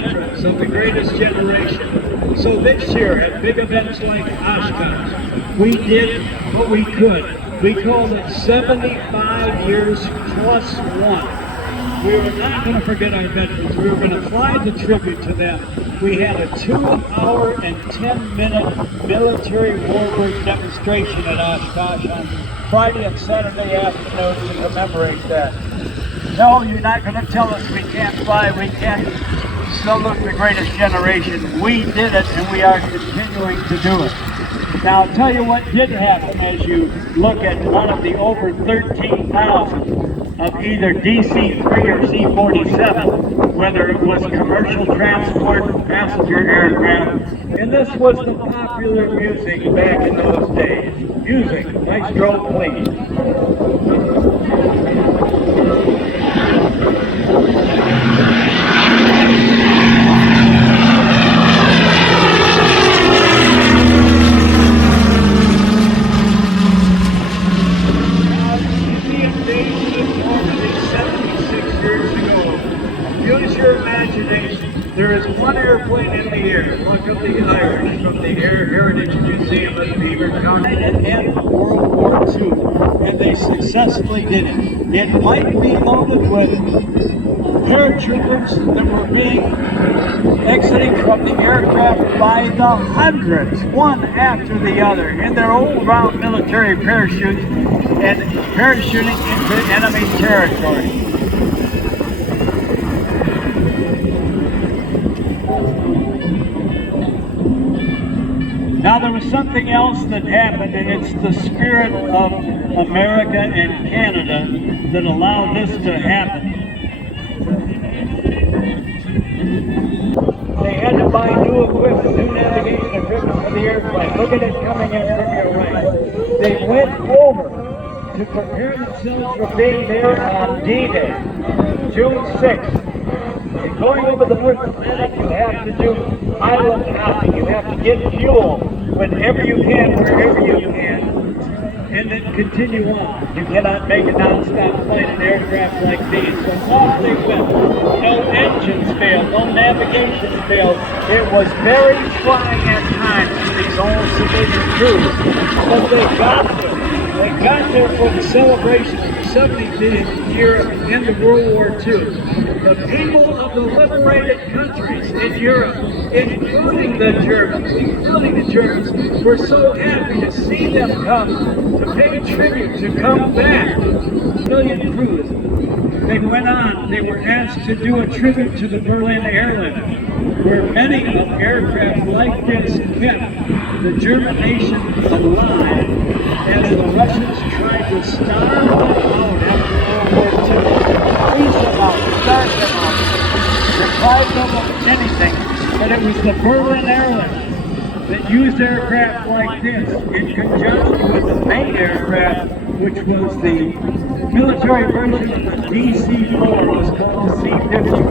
veterans of the greatest generation. So this year at big events like Oshkosh, we did what we could. We called it 75 years plus one. We were not going to forget our veterans. We were going to fly the tribute to them. We had a 2-hour and 10-minute military war work demonstration at Oshkosh on Friday and Saturday afternoon to commemorate that. No, you're not going to tell us we can't fly, we can't salute the greatest generation. We did it, and we are continuing to do it. Now, I'll tell you what did happen as you look at one of the over 13,000 of either DC-3 or C-47, whether it was commercial transport, passenger aircraft, and this was the popular music back in those days. Music, maestro, please. There is one airplane in the air, like of the Irish, from the Air Heritage Museum in Beaver County, and end World War II, and they successfully did it. It might be loaded with paratroopers that were being exiting from the aircraft by the hundreds, one after the other, in their old round military parachutes and parachuting into enemy territory. Now there was something else that happened, and it's the spirit of America and Canada that allowed this to happen. They had to buy new equipment, new navigation equipment for the airplane. Look at it coming in from your right. They went over to prepare themselves for being there on D-Day, June 6th. And going over the North Atlantic, you have to do island hopping. You have to get fuel whenever you can, wherever you can, and then continue on. You cannot make a non-stop flight in aircraft like these. So off they went. No engines failed, no navigation failed. It was very trying at times for these all-civilian crews, but they got there. They got there for the celebration of the 70th year of the end of World War II. The people of the liberated countries in Europe, including the Germans, were so happy to see them come, to pay tribute, to come back. Civilian crews. They went on, they were asked to do a tribute to the Berlin airlift, where many of aircraft like this kept the German nation alive as the Russians tried to starve them out after World War II. Freeze them out, starve them out, deprive them of anything. But it was the Berlin airlift that used aircraft like this in conjunction with the main aircraft, which was the military version of the DC-4, was called the C-47.